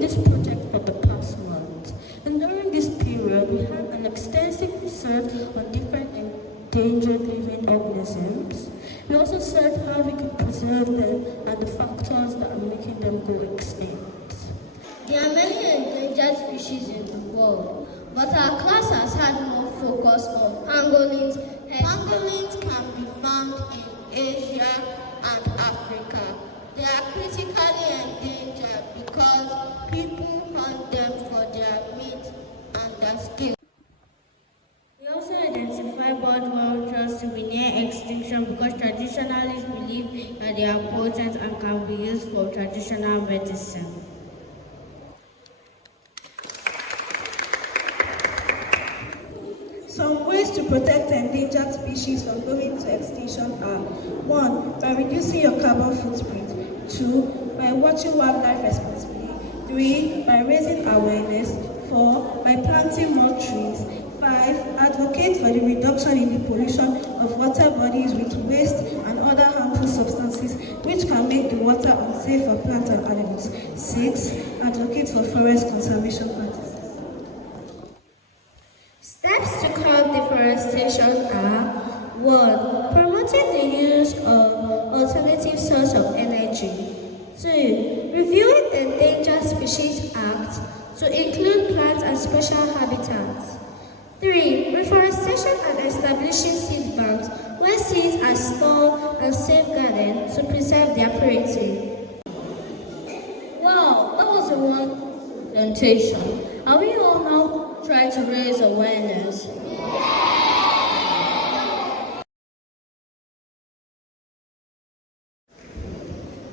on this project for the past month, and during this period, we had an extensive research on different endangered living organisms. We also searched how we could preserve them and the factors that are making them go extinct. There are many endangered species in the world, but our class has had more focus on pangolins. Pangolins can be found in Asia and Africa. They are critically endangered because people hunt them for their meat and their skin. We also identify bird vultures to be near extinction because traditionalists believe that they are potent and can be used for traditional medicine. Some ways to protect endangered species from going to extinction are: 1. By reducing your carbon footprint. 2. By watching wildlife responsibly. 3. By raising awareness. 4. By planting more trees. 5. Advocate for the reduction in the pollution of water bodies with waste and other harmful substances which can make the water unsafe for plants and animals. 6. Advocate for forest conservation practices. Steps to curb deforestation are: 1. Promoting the use of alternative sources of energy. 2. Reviewing the Endangered Species Act to include plants and special habitats. 3. Reforestation and establishing seed banks where seeds are stored and safeguarded to preserve their purity. Wow, that was a wonderful presentation. Are we all now trying to raise awareness?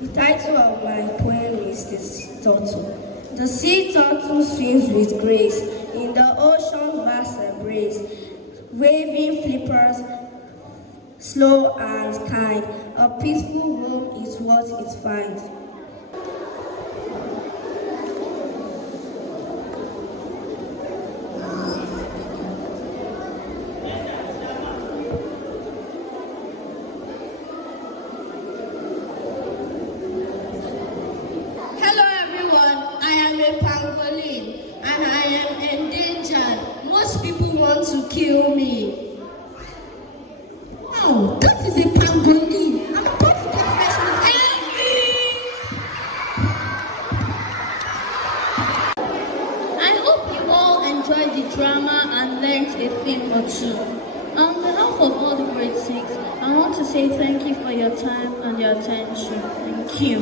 The title of my poem is The Sea Turtle. The sea turtle swims with grace in the ocean's vast embrace, waving flippers, slow and kind. A peaceful home is what it finds. Pangolin, and I am endangered. Most people want to kill me. Oh, that is a pangolin. I'm about to confess with I hope you all enjoyed the drama and learned a thing or two. On behalf of all the grade 6, I want to say thank you for your time and your attention. Thank you.